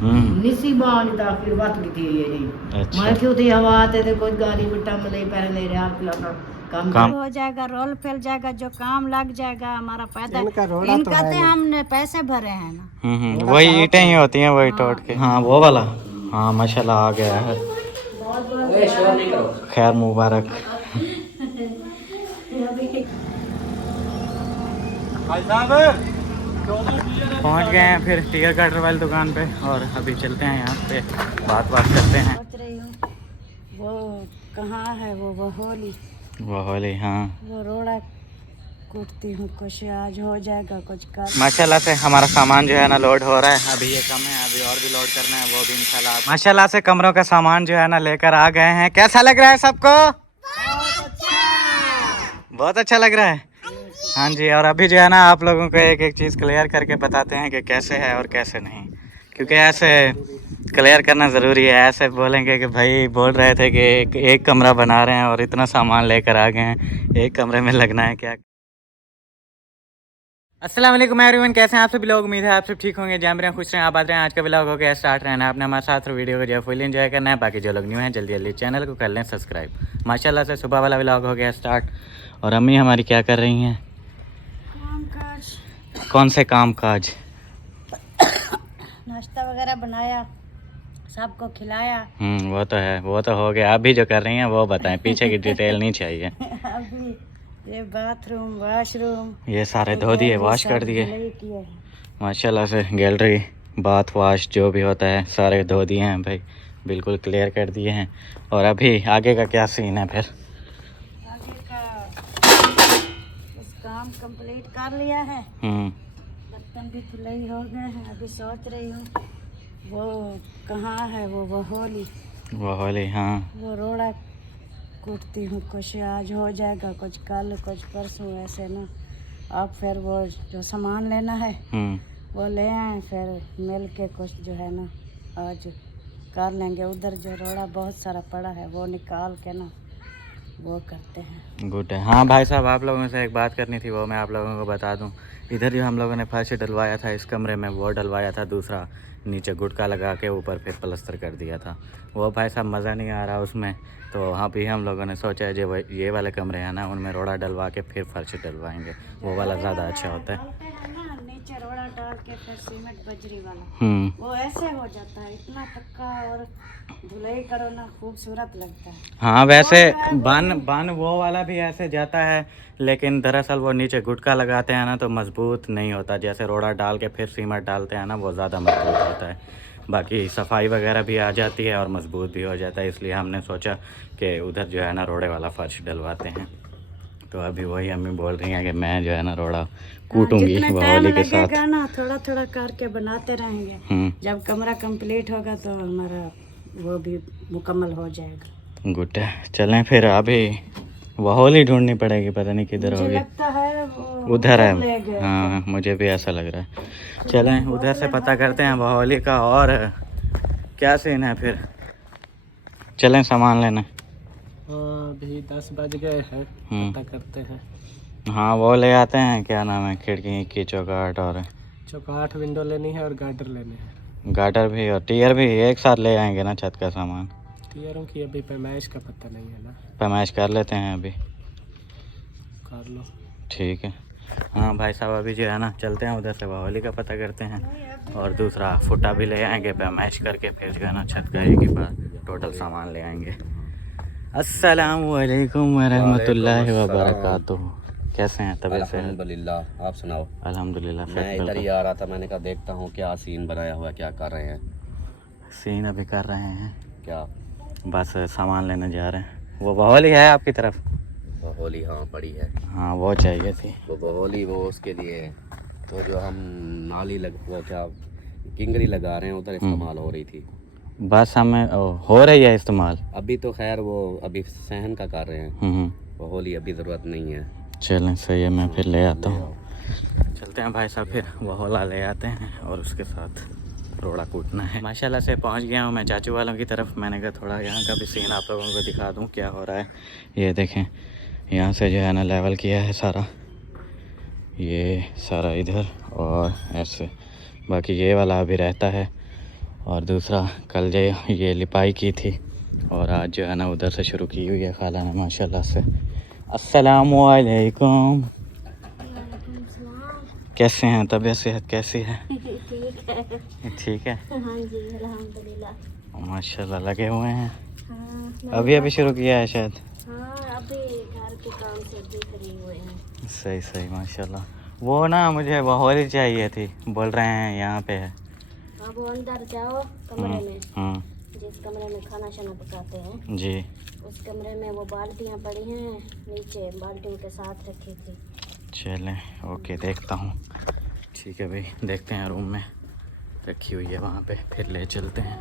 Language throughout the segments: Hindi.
निसी बाण दा फिर बात की थी ये नहीं। अच्छा। मैं क्यों थी हवा आते थे कुछ गाड़ी बिट्टा मले पैर ले रहा आप काम हो जाएगा, रोल फैल जाएगा, जो काम लग जाएगा हमारा फायदा। इनका रोड़ा तो इनका है तो नहीं। हमने पैसे भरे हैं ना। वही ईंटें ही होती हैं वही टोट के। हाँ वो वाला। हाँ माशाल्लाह आ गया है। खैर मुबारक। पहुंच गए हैं फिर टियर कटर वाली दुकान पे और अभी चलते हैं यहाँ पे बात करते हैं। सोच रही हूँ वो कहाँ है, वो होली, वो होली। हाँ वो रोड़ा कूटती हूँ, कुछ आज हो जाएगा कुछ कल। माशाल्लाह से हमारा सामान जो है ना लोड हो रहा है। अभी ये कम है, अभी और भी लोड करना है, वो भी इंशाल्लाह। माशाल्लाह से कमरों का सामान जो है ना लेकर आ गए हैं। कैसा लग रहा है सबको? बहुत अच्छा लग रहा है। हाँ जी। और अभी जो है ना आप लोगों को एक एक चीज़ क्लियर करके बताते हैं कि कैसे है और कैसे नहीं, क्योंकि ऐसे क्लियर करना ज़रूरी है। ऐसे बोलेंगे कि भाई बोल रहे थे कि एक कमरा बना रहे हैं और इतना सामान लेकर आ गए हैं, एक कमरे में लगना है क्या। अस्सलाम वालेकुम एवरीवन, कैसे हैं आप सभी लोग? उम्मीद है आप सब ठीक होंगे, जान रहे हैं, खुश रहें, आबाद रहें। आज का व्लॉग हो गया स्टार्ट। रहना है आपने हमारे साथ, वीडियो को जो है फुल एंजॉय करना है। बाकी जो लोग न्यू हैं जल्दी जल्दी चैनल को कर लें सब्सक्राइब। माशाल्लाह से सुबह वाला व्लॉग हो गया स्टार्ट। और अम्मी हमारी क्या कर रही हैं? काम काज। कौन से काम काज? नाश्ता वगैरह बनाया, सबको खिलाया। वो तो है, वो तो हो गया। अभी जो कर रही हैं वो बताएं, पीछे की डिटेल नहीं चाहिए। अभी ये बाथरूम वॉशरूम ये सारे धो दिए, वॉश कर दिए किए हैं। माशाल्लाह से। गैलरी बाथ वॉश जो भी होता है सारे धो दिए हैं भाई, बिल्कुल क्लियर कर दिए हैं। और अभी आगे का क्या सीन है फिर? आगे का उस काम कंप्लीट कर लिया है, बर्तन भी धुलाई हो गए हैं। अभी सोच रही हूँ वो कहाँ है, वो होली, वो होली। हाँ वो रोड़ा कूटती हूँ, कुछ आज हो जाएगा कुछ कल कुछ परसों, ऐसे ना। अब फिर वो जो सामान लेना है वो ले आए, फिर मिल के कुछ जो है ना आज कर लेंगे। उधर जो रोड़ा बहुत सारा पड़ा है वो निकाल के ना वो करते हैं। गुड है। हाँ भाई साहब, आप लोगों से एक बात करनी थी, वो मैं आप लोगों को बता दूं। इधर जो हम लोगों ने फर्श डलवाया था इस कमरे में, वो डलवाया था दूसरा, नीचे गुटका लगा के ऊपर फिर प्लस्तर कर दिया था। वो भाई साहब मज़ा नहीं आ रहा उसमें, तो अभी हम लोगों ने सोचा जो ये वाले कमरे हैं ना उनमें रोड़ा डलवा के फिर फर्श डलवाएंगे, वो वाला ज़्यादा अच्छा होता है। नीचे रोड़ा डाल के फिर सीमेंट बजरी वाला वो ऐसे हो जाता है, इतना पक्का और धुलाई करो ना खूबसूरत लगता है। हाँ वैसे बन वो वाला भी ऐसे जाता है, लेकिन दरअसल वो नीचे गुटका लगाते हैं ना तो मजबूत नहीं होता। जैसे रोड़ा डाल के फिर सीमेंट डालते हैं ना वो ज़्यादा मजबूत होता है। बाकी सफाई वगैरह भी आ जाती है और मजबूत भी हो जाता है, इसलिए हमने सोचा कि उधर जो है ना रोड़े वाला फर्श डलवाते हैं। तो अभी वही अम्मी बोल रही हैं कि मैं जो है ना रोड़ा कूटूंगी होली के साथ ना, थोड़ा थोड़ा करके बनाते रहेंगे। जब कमरा कंप्लीट होगा तो हमारा वो भी मुकम्मल हो जाएगा। गुड है। चलें फिर। अभी वो होली ढूंढनी पड़ेगी, पता नहीं किधर होगी। लगता है उधर है। हाँ मुझे भी ऐसा लग रहा है। चलें उधर से पता करते हैं वो होली का और क्या सीन है फिर। चलें सामान लेने। अभी 10 बज गए हैं, पता करते हैं। हाँ वो ले आते हैं, क्या नाम है, खिड़की की चौकाट और चौकाट विंडो लेनी है और गार्डर लेने हैं। गाटर भी और टीयर भी एक साथ ले आएंगे ना, छत का सामान। टीयरों की अभी पैमाइश का पता नहीं है ना, पैमाइश कर लेते हैं अभी। कर लो। ठीक है। हाँ भाई साहब अभी जो है ना चलते हैं उधर से होली का पता करते हैं और दूसरा फुटा भी ले आएंगे, पैमाइश करके फिर जो है ना छत का एक ही बार टोटल सामान ले आएंगे। अस्सलामु अलैकुम वरहमतुल्लाहि वबरकातुहू। कैसे हैं? तबीयत से? अल्हम्दुलिल्लाह, आप सुनाओ। अल्हम्दुलिल्लाह। मैं इधर ही आ रहा था, मैंने कहा देखता हूँ क्या सीन बनाया हुआ है, क्या कर रहे हैं। सीन अभी कर रहे हैं क्या? बस सामान लेने जा रहे हैं। वो होली है आपकी तरफ? होली हाँ पड़ी है। हाँ वो चाहिए थी। वो होली वो उसके लिए तो जो हम नाली वो क्या किंगरी लगा रहे हैं उधर इस्तेमाल हो रही थी। बस हमें हो रही है इस्तेमाल अभी तो खैर वो अभी सहन का कर रहे हैं। वो होली अभी ज़रूरत नहीं है। चलें सही है, मैं फिर ले आता हूँ। चलते हैं भाई साहब, फिर वो होला ले आते हैं और उसके साथ रोड़ा कूटना है। माशाल्लाह से पहुँच गया हूँ मैं चाचू वालों की तरफ। मैंने कहा थोड़ा यहाँ का भी सीन आप लोगों को दिखा दूँ क्या हो रहा है। ये देखें, यहाँ से जो है ना लेवल किया है सारा, ये सारा इधर और ऐसे, बाकी ये वाला अभी रहता है और दूसरा कल जो ये लिपाई की थी और आज जो है ना उधर से शुरू की हुई है खाला ने माशाल्लाह से। अस्सलामु अलैकुम। कैसे हैं, तबीयत सेहत कैसी है? ठीक है हाँ जी अल्हम्दुलिल्लाह। माशाल्लाह लगे हुए हैं। हाँ, अभी शुरू किया है शायद। हाँ अभी घर के काम से भी फ्री हुए हैं। सही सही माशाल्लाह। वो ना मुझे बहोली चाहिए थी, बोल रहे हैं यहाँ पे है। अब अंदर जाओ कमरे में, जिस कमरे में खाना शाना पकाते हैं जी, उस कमरे में वो बाल्टियाँ पड़ी हैं नीचे, बाल्टियों के साथ रखी थी। चलें ओके देखता हूँ। ठीक है भाई, देखते हैं रूम में रखी हुई है वहाँ पे, फिर ले चलते हैं।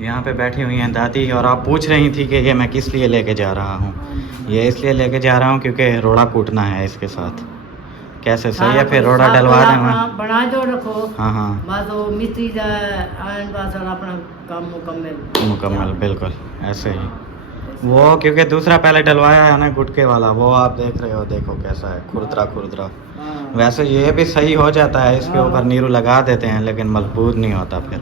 यहाँ पे बैठी हुई हैं दादी और आप पूछ रही थी कि ये मैं किस लिए लेके जा रहा हूँ। ये इसलिए लेके जा रहा हूँ क्योंकि रोड़ा कूटना है इसके साथ। कैसे सही है, फिर रोड़ा डलवा दें वहाँ। बना दो रखो। हाँ हाँ बस वो मिस्त्री का आने पास और अपना काम मुकम्मल बिल्कुल ऐसे ही। वो क्योंकि दूसरा पहले डलवाया है ना गुटके वाला, वो आप देख रहे हो, देखो कैसा है खुरदरा खुरदरा। वैसे ये भी सही हो जाता है, इसके ऊपर नीरू लगा देते हैं लेकिन मजबूत नहीं होता फिर।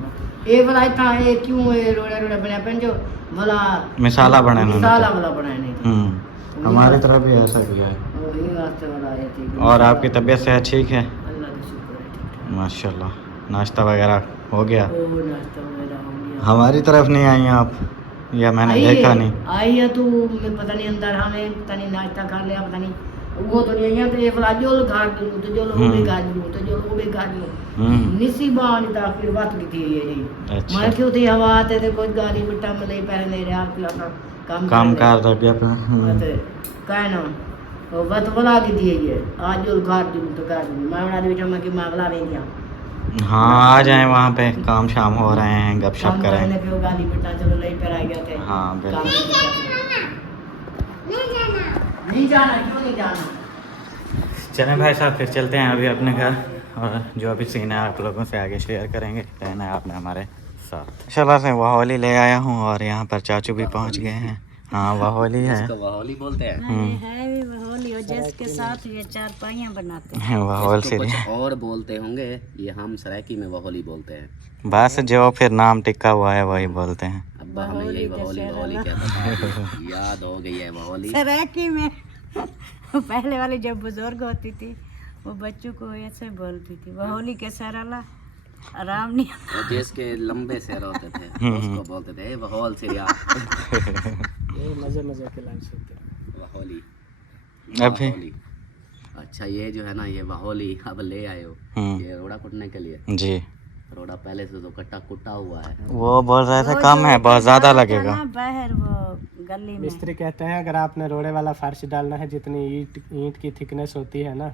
ये वाला इतना ये क्यों ये रोड़े रोड़े बने अपन जो भला मिसाला बने मिसाला वाला बनाए नहीं हमारी तरफ भी ऐसा किया है। ये वास्ते वाला ये थी। और आपकी तबीयत सेहत ठीक है? अल्लाह का शुक्र है, ठीक है। माशाल्लाह। नाश्ता वगैरह हो गया? ओ नाश्ता वगैरह हो गया। हमारी तरफ नहीं आई आप, या मैंने देखा नहीं। आई है तो मैं पता नहीं अंदर हमें पता नहीं नाश्ता कर लिया पता नहीं, वो तो नहीं है तो ये वाला जो घाट दूं तो जो वो भी घाट दूं तो जो वो भी घाट दूं निसी बाण ता फिर बात की थी ये। अच्छा। मैं क्यों थी हवा आते थे कोई गाड़ी बिट्टा में ले पैर नहीं रहा आप अपना काम कर रहे हैं अपना कहना वो बात बोला की थी ये आज जो घाट दूं तो घाट दूं मैं बना दे बेटा मैं कि मांगला नहीं दिया। हाँ आ जाएं वहाँ पे, काम शाम हो रहे हैं, गपशप करें। गाड़ी बिट्टा चलो ले पैर आ गया थे। हाँ बिल्कुल। नहीं जाना क्यों नहीं जाना। चलें भाई साहब फिर चलते हैं अभी अपने घर, और जो अभी सीन है आप लोगों से आगे शेयर करेंगे। रहना है आपने हमारे साथ। इंशाल्लाह से वाहौली ले आया हूँ और यहाँ पर चाचू भी पहुँच गए हैं। हाँ वाहौली है, वाहौली बोलते हैं। है भी वाहौली और जिसके साथ ये चारपाइयाँ बनाते हैं वाहौल इसको से कुछ और बोलते होंगे, ये हम सरायकी में वाहौली बोलते हैं। बस जो फिर नाम टिक्का हुआ है वही बोलते हैं। अब्बा हमें यही वाहौली वाहौली कहता था, याद हो गई है वाहौली। सरायकी में पहले वाली जब बुजुर्ग होती थी वो बच्चों को ऐसे बोलती थी, वाहौली के सरला आराम नहीं। और जिसके लंबे सैर होते थे उसको बोलते थे वाहौल से यार। ये मजे मजे के लाइन सुनते हैं। वाहौली अभी वाहौली। अच्छा ये जो है ना ये वाहौली अब ले आए हो ये रोड़ा कुटने के लिए। जी रोड़ा पहले से तो कट्टा कुटा हुआ है। वो बोल रहे थे कम है, बहुत ज्यादा लगेगा। बाहर वो गली में मिस्त्री कहते हैं अगर आपने रोड़े वाला फर्श डालना है, जितनी ईंट की थिकनेस होती है ना,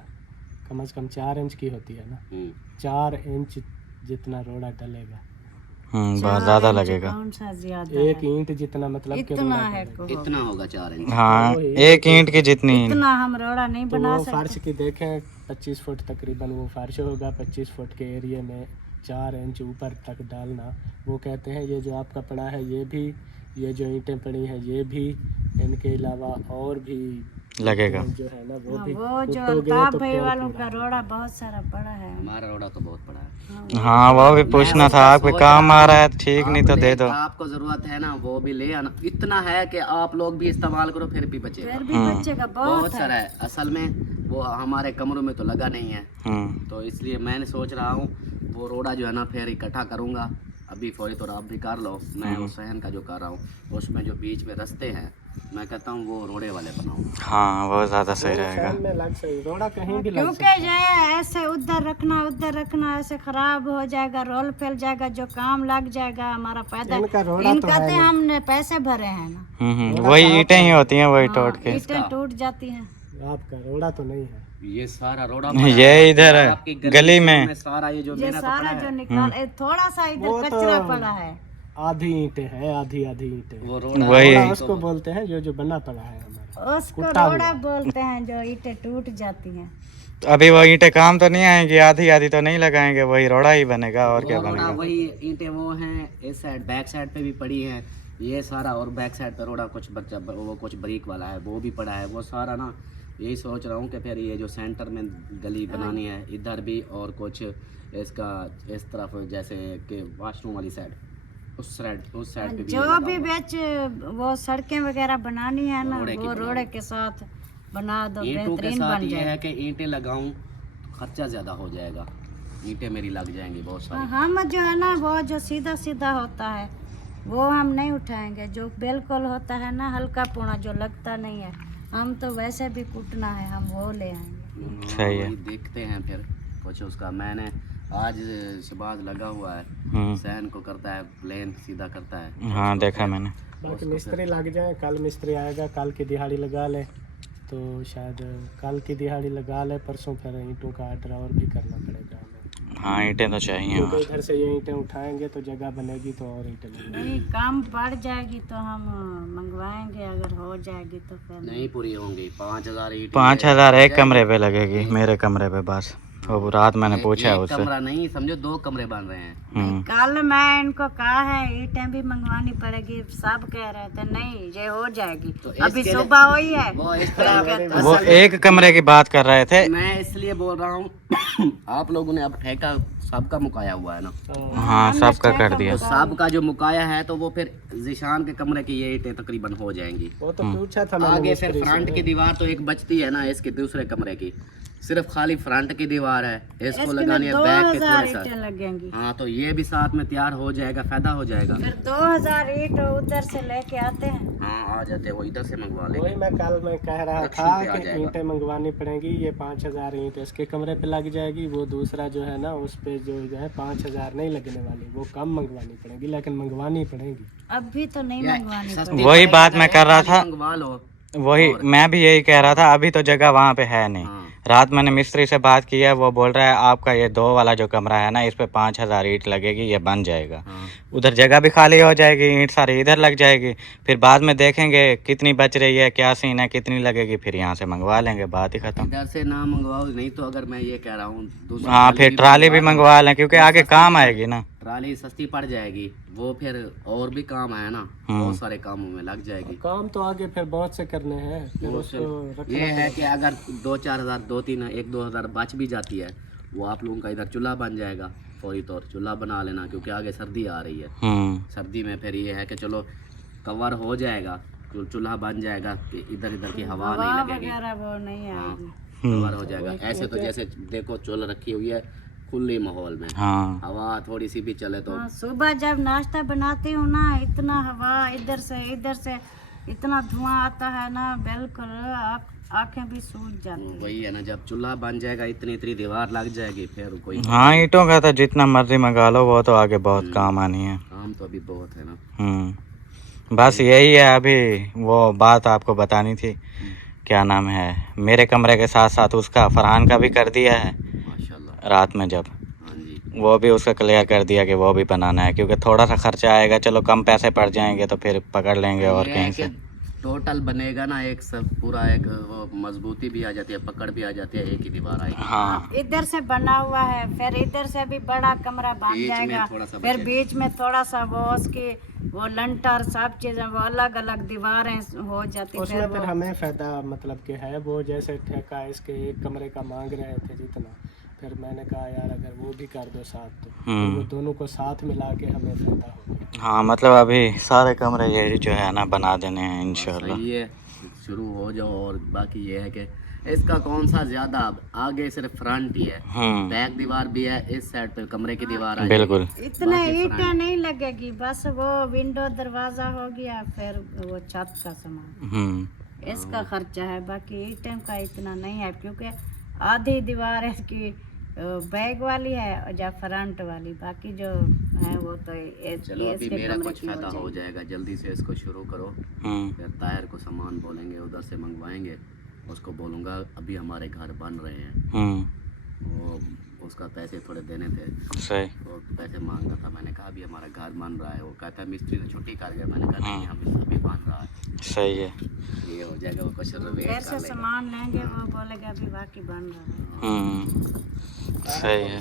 कम से कम 4 इंच की होती है ना, 4 इंच जितना रोड़ा डलेगा। बहुत ज्यादा लगेगा। कौन सा ज्यादा एक ईंट जितना, मतलब कि इतना है इतना होगा 4 इंच। हाँ एक ईंट की जितनी। इतना हम रोड़ा नहीं तो बना वो सकते। फर्श की देखें 25 फुट तकरीबन वो फर्श होगा। 25 फुट के एरिया में 4 इंच ऊपर तक डालना। वो कहते हैं ये जो आपका पड़ा है ये भी, ये जो ईंटें पड़ी हैं ये भी, इनके अलावा और भी लगेगा जो है ना वो भी। वो जो अल्ताफ भाई वालों का रोड़ा बहुत सारा पड़ा है। हमारा रोड़ा तो बहुत बड़ा है। हाँ वो भी पूछना था, आपके काम आ रहा है ठीक, नहीं तो दे दो। आपको जरूरत है ना वो भी ले आना। इतना है कि आप लोग भी इस्तेमाल करो फिर भी बचेगा। फिर भी बच्चे का बहुत सारा है। असल में वो हमारे कमरों में तो लगा नहीं है, तो इसलिए मैंने सोच रहा हूँ वो रोड़ा जो है ना फिर इकट्ठा करूँगा। अभी फौरी तौर आप भी कर लो, मैं उस सहन का जो कर रहा हूँ उसमें जो बीच में रास्ते हैं मैं कहता हूँ वो रोड़े वाले बनाऊँ। हाँ वो ज्यादा सही रहेगा। में लग सही रोड़ा कहीं भी लग क्योंकि जो है ऐसे उधर रखना ऐसे खराब हो जाएगा, रोल फैल जाएगा, जो काम लग जाएगा हमारा पैदा। इनका रोड़ा तो इनका है तो हमने पैसे भरे हैं ना, वही ईंटें ही होती हैं, वही तोड़ के। ईंटें टूट जाती हैं। आपका रोड़ा तो नहीं है। ये सारा रोड़ा ये इधर है आपकी गली में। सारा ये जो ये मेहनत सारा जो निकाल थोड़ा सा इधर कचरा पड़ा है। आधी ईंटें है, आधी ईंटें। वो रोड़ा वही रोड़ा उसको बोलते हैं जो बना पड़ा है हमारा। उसको रोड़ा बोलते हैं जो ईंटें टूट जाती हैं। अभी वो ईंटें काम तो नहीं आएंगी, आधी आधी तो नहीं लगाएंगे, वही रोड़ा ही बनेगा और क्या वो रोड़ा बनेगा। वही ईंटें वो हैं इस साइड, बैक साइड पे भी पड़ी हैं ये सारा, और बैक साइड पे रोड़ा कुछ बच्चा वो कुछ ब्रिक वाला है वो भी पड़ा है। वो सारा ना यही सोच रहा हूँ कि फिर ये जो सेंटर में गली बनानी है इधर भी, और कुछ इसका इस तरफ जैसे कि वाशरूम वाली साइड उस साइड पे भी जो ये भी लगा हुआ। बेच वो सड़कें वगैरह बनानी है ना, रोड़े की वो बनाओ। रोड़े के साथ बना दो, ईंटों के बेहतरीन साथ बन ये जाए। है कि ईंटें लगाऊं तो खर्चा ज़्यादा हो जाएगा, ईंटें मेरी लग जाएंगी बहुत सारी। हम जो है ना वो जो सीधा सीधा होता है वो हम नहीं उठाएंगे, जो बिल्कुल होता है ना हल्का पूना जो लगता नहीं है, हम तो वैसे भी कूटना है, हम वो ले आएंगे। सही है। वही देखते हैं फिर कुछ उसका। मैंने आज शबाज लगा हुआ है, सहन को करता है, प्लेन सीधा करता है। हाँ देखा मैंने। बाकी मिस्त्री लग जाए, कल मिस्त्री आएगा, कल की दिहाड़ी लगा ले तो शायद कल की दिहाड़ी लगा ले, परसों फिर ईंटों का ऑर्डर और भी करना पड़ेगा हमें, हाँ ईंटें तो चाहिए। क्योंकि और इधर से ये ईंटें उठाएंगे तो जगह बनेगी तो और ईंटें लगेंगी। नहीं काम बढ़ जाएगी तो हम मंगवाएंगे, अगर हो जाएगी तो फिर नहीं पूरी होंगी। 5,000 ईंट 5,000 एक कमरे पे लगेगी, मेरे कमरे पे बस। वो रात मैंने पूछा है एक उससे। कमरा नहीं, समझो 2 कमरे बन रहे हैं। नहीं, कल मैं इनको कहा है ईंटें भी मंगवानी पड़ेगी, सब कह रहे थे नहीं ये हो जाएगी, तो अभी इसके सुबह हुई है। वो इस तरह वो एक कमरे की बात कर रहे थे। मैं इसलिए बोल रहा हूँ आप लोगों ने अब ठेका सबका मुकाया हुआ है ना, हाँ सबका कर दिया। तो सबका जो मुकाया है तो वो फिर जिशान के कमरे की ये ईंटें तकरीबन हो जाएंगी। वो तो पूछा था मैंने आगे फिर मिस्त्री से। फ्रंट की दीवार तो एक बचती है ना इसके दूसरे कमरे की, सिर्फ खाली फ्रंट की दीवार है, इसको लगानी है बैक के 2000 थोड़े सा। ईंटें लगेंगी, हाँ तो ये भी साथ में तैयार हो जाएगा, फायदा हो जाएगा। फिर 2000 ईंट उधर से लेके आते हैं। हाँ आ जाते हैं, वो इधर से मंगवा वही लेंगे। मैं कल मैं कह रहा रक्षण था पे आ कि जाएगा। ईंटें मंगवानी पड़ेंगी, ये 5,000 ईंट इसके कमरे पे लग जाएगी, वो दूसरा जो है ना उस पे जो है 5,000 नहीं लगने वाली, वो कम मंगवानी पड़ेगी, लेकिन मंगवानी पड़ेगी। अभी तो नहीं या मंगवानी सस्ती पड़ेगी। वही पड़ेगी बात तो मैं कर रहा था। मंगवा लो। वही मैं भी यही कह रहा था, अभी तो जगह वहाँ पे है नहीं। हाँ। रात मैंने मिस्त्री से बात की है, वो बोल रहा है आपका ये 2 वाला जो कमरा है ना, इस पे 5,000 ईंट लगेगी, ये बन जाएगा। हाँ। उधर जगह भी खाली हो जाएगी, ईंट सारी इधर लग जाएगी, फिर बाद में देखेंगे कितनी बच रही है, क्या सीन है, कितनी लगेगी, फिर यहाँ से मंगवा लेंगे, बात ही खत्म। इधर से ना मंगवाओ, नहीं तो अगर मैं ये कह रहा हूँ दूसरी हाँ फिर ट्राली भी मंगवा लें, क्योंकि आगे काम आएगी ना। ट्राली सस्ती पड़ जाएगी, वो फिर और भी काम है ना, बहुत सारे कामों में लग जाएगी। काम तो आगे फिर बहुत से करने हैं, फिर वो उसको सिर्फ रखना ये है कि अगर 2-4 हज़ार 2-3 1-2 हज़ार बच भी जाती है, वो आप लोगों का इधर चूल्हा बन जाएगा, फौरी तौर चूल्हा बना लेना, क्योंकि आगे सर्दी आ रही है। सर्दी में फिर ये है कि चलो कवर हो जाएगा, चूल्हा बन जाएगा कि इधर इधर की हवा नहीं हवा लगेगी। वगैरह वो नहीं हाँ, आएगी। कवर हो जाएगा। ऐसे तो जैसे देखो चूल्हा रखी हुई है खुले माहौल में, हाँ हवा थोड़ी सी भी चले तो हाँ, सुबह जब नाश्ता बनाती हूँ ना, इतना हवा इधर से इतना धुआं आता है ना, बिल्कुल आंखें भी सूज जाती हैं। वही है ना, जब चूल्हा बन जाएगा इतनी इतनी दीवार लग जाएगी, फिर कोई हाँ ईंटों का तो जितना मर्जी मंगा लो, वो तो आगे बहुत काम आनी है। काम तो अभी बहुत है ना। बस यही है, अभी वो बात आपको बतानी थी, क्या नाम है, मेरे कमरे के साथ साथ उसका फरहान का भी कर दिया है माशाल्लाह। रात में जब, हाँ जी। वो भी उसका क्लियर कर दिया कि वो भी बनाना है, क्योंकि थोड़ा सा खर्चा आएगा, चलो कम पैसे पड़ जाएंगे तो फिर पकड़ लेंगे और ये कहीं है से। कि टोटल बनेगा ना एक सब पूरा, एक वो मजबूती भी आ जाती है, पकड़ भी आ जाती है, एक ही दीवार आएगी। हाँ इधर से बना हुआ है, फिर इधर से भी बड़ा कमरा बन बीच में जाएगा, थोड़ा सा फिर बचेगा। बीच में थोड़ा सा वो उसकी वो लंटर सब चीजें वो अलग अलग दीवारें हो जाती, उसमें फिर फिर वो हमें फायदा मतलब कि है, वो जैसे ठेका इसके एक कमरे का मांग रहे थे जितना, फिर मैंने कहा यार अगर वो भी कर दो साथ तो वो दोनों को साथ मिला के हमें फायदा होगा। हाँ मतलब अभी सारे कमरे ये जो है ना बना देने हैं इंशाल्लाह। सही है, शुरू हो जाओ। और बाकी ये है कि इसका कौन सा ज्यादा, आगे सिर्फ फ्रंट ही है, बैक दीवार भी है, इस साइड पे कमरे की दीवार है बिल्कुल। इतने ईंटें नहीं लगेगी, बस वो विंडो दरवाजा हो गया, फिर वो छत का सामान, इसका खर्चा है। बाकी ईंटों का इतना नहीं है, क्योंकि आधी दीवार है कि बैग वाली है और या फ्रंट वाली, बाकी जो है वो तो चलो अभी इसके मेरा कमरे कुछ की हो फायदा हो जाएगी। जाएगा, जल्दी से इसको शुरू करो। फिर तायर को सामान बोलेंगे, उधर से मंगवाएंगे, उसको बोलूँगा अभी हमारे घर बन रहे हैं, वो उसका पैसे थोड़े देने थे, सही। वो पैसे मांग रहा था, मैंने कहा अभी हमारा घर बन रहा है, वो कहता है मिस्त्री ने छुट्टी कर गया, मैंने कहा नहीं हम अभी बन रहा है, सही है। ये हो जाएगा, वो कुछ वेट फिर कर से लेगा। सामान लेंगे, वो बोलेगा अभी बाकी बन रहा है। सही है,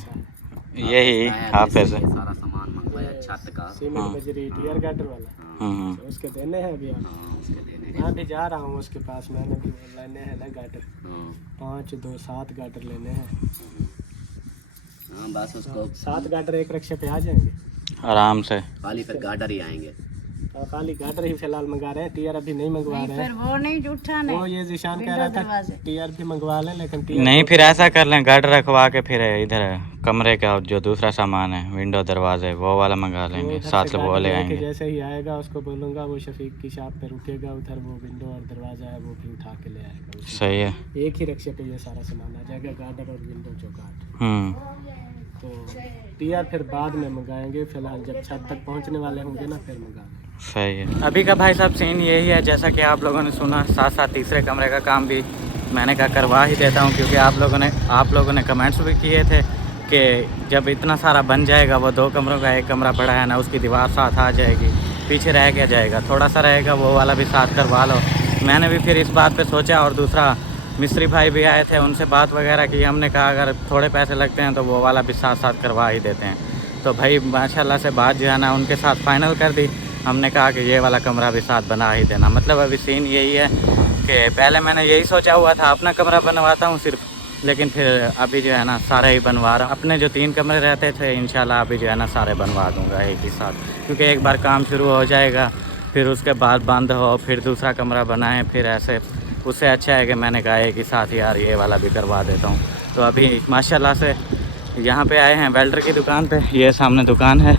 यही हाफिज ये सारा सामान मंगवाया छत का, सीमेंट बजरी टीयर गाटर वाला, तो उसके देने हैं अभी। हाँ, उसके देने मैं भी जा रहा हूँ उसके पास, मैंने भी लेने हैं ना गाटर, हाँ। 7 गाटर लेने हैं। हाँ बस उसको 7 गाटर एक रक्षे पे आ जाएंगे। आराम से। खाली फिर गार्डर ही आएंगे। खाली गार्डर ही फिलहाल मंगा रहे हैं, टीआर अभी नहीं मंगवा रहे फिर हैं। वो नहीं उठाना वो ये जिशान कह रहा था टीआर भी मंगवा लें, लेकिन टीआर नहीं फिर ऐसा कर लें, गार्डर रखवा के फिर इधर कमरे का जो दूसरा सामान है, विंडो दरवाजे, वो वाला मंगा लेंगे, साथ से वो ले आएंगे। जैसे ही आएगा उसको बोलूँगा वो शफीक की शॉप पे रुकेगा, उधर वो विंडो और दरवाज़ा है वो भी उठा के ले आएगा। सही है। एक ही रिक्शे पे ये सारा सामान आ जाएगा, गार्डर और विंडो चौकाट। तो टीआर फिर बाद में मंगाएंगे, फिलहाल जब छत तक पहुंचने वाले होंगे ना फिर मंगा लेंगे। सही है। अभी का भाई साहब सीन यही है, जैसा कि आप लोगों ने सुना, साथ साथ तीसरे कमरे का काम भी मैंने कहा करवा ही देता हूँ, क्योंकि आप लोगों ने कमेंट्स भी किए थे कि जब इतना सारा बन जाएगा, वो 2 कमरों का 1 कमरा पड़ा है ना, उसकी दीवार साथ आ जाएगी, पीछे रह गया जाएगा, थोड़ा सा रहेगा, वो वाला भी साथ करवा लो। मैंने भी फिर इस बात पे सोचा, और दूसरा मिस्त्री भाई भी आए थे, उनसे बात वगैरह की, हमने कहा अगर थोड़े पैसे लगते हैं तो वो वाला भी साथ साथ करवा ही देते हैं। तो भाई माशाल्लाह से बात जो है ना उनके साथ फाइनल कर दी। हमने कहा कि ये वाला कमरा भी साथ बना ही देना। मतलब अभी सीन यही है कि पहले मैंने यही सोचा हुआ था अपना कमरा बनवाता हूँ सिर्फ, लेकिन फिर अभी जो है ना सारे ही बनवा रहा। अपने जो 3 कमरे रहते थे इंशाल्लाह अभी जो है ना सारे बनवा दूँगा एक ही साथ, क्योंकि एक बार काम शुरू हो जाएगा फिर उसके बाद बंद हो, फिर दूसरा कमरा बनाएं, फिर ऐसे, उससे अच्छा है कि मैंने कहा एक ही साथ यार ये वाला भी करवा देता हूँ। तो अभी माशाल्लाह से यहाँ पे आए हैं वेल्डर की दुकान पे, ये सामने दुकान है,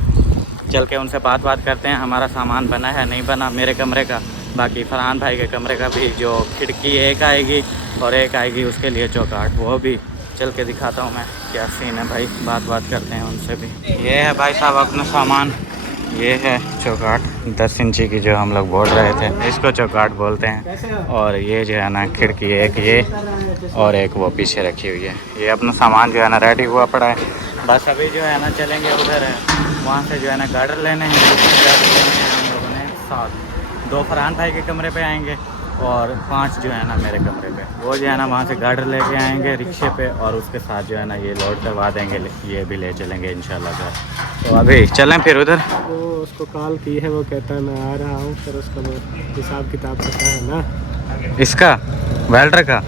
चल के उनसे बात करते हैं हमारा सामान बना है नहीं बना मेरे कमरे का। बाकी फरहान भाई के कमरे का भी जो खिड़की एक आएगी और एक आएगी उसके लिए चौकाट, वो भी चल के दिखाता हूँ मैं क्या सीन है भाई। बात करते हैं उनसे भी। ये है भाई साहब अपना सामान, ये है चौकाट 10 इंची की जो हम लोग बोल रहे थे, इसको चौकाट बोलते हैं। और ये जो है ना खिड़की एक ये और एक वो पीछे रखी हुई है। ये अपना सामान जो है ना रेडी हुआ पड़ा है, बस अभी जो है ना चलेंगे उधर, वहाँ से जो है ना गार्डर लेने हैं। गार्डर लेने हैं हम लोगों ने 7, 2 फरहान भाई के कमरे पे आएंगे और 5 जो है ना मेरे कमरे पे। वो जो है ना वहाँ से गार्डर लेके आएंगे रिक्शे पे, और उसके साथ जो है ना ये लोड करवा देंगे, ये भी ले चलेंगे इंशाल्लाह घर। तो अभी चलें फिर उधर। वो उसको कॉल की है, वो कहता है मैं आ रहा हूँ, फिर उसका वो हिसाब किताब पता है ना इसका वेल्डर का,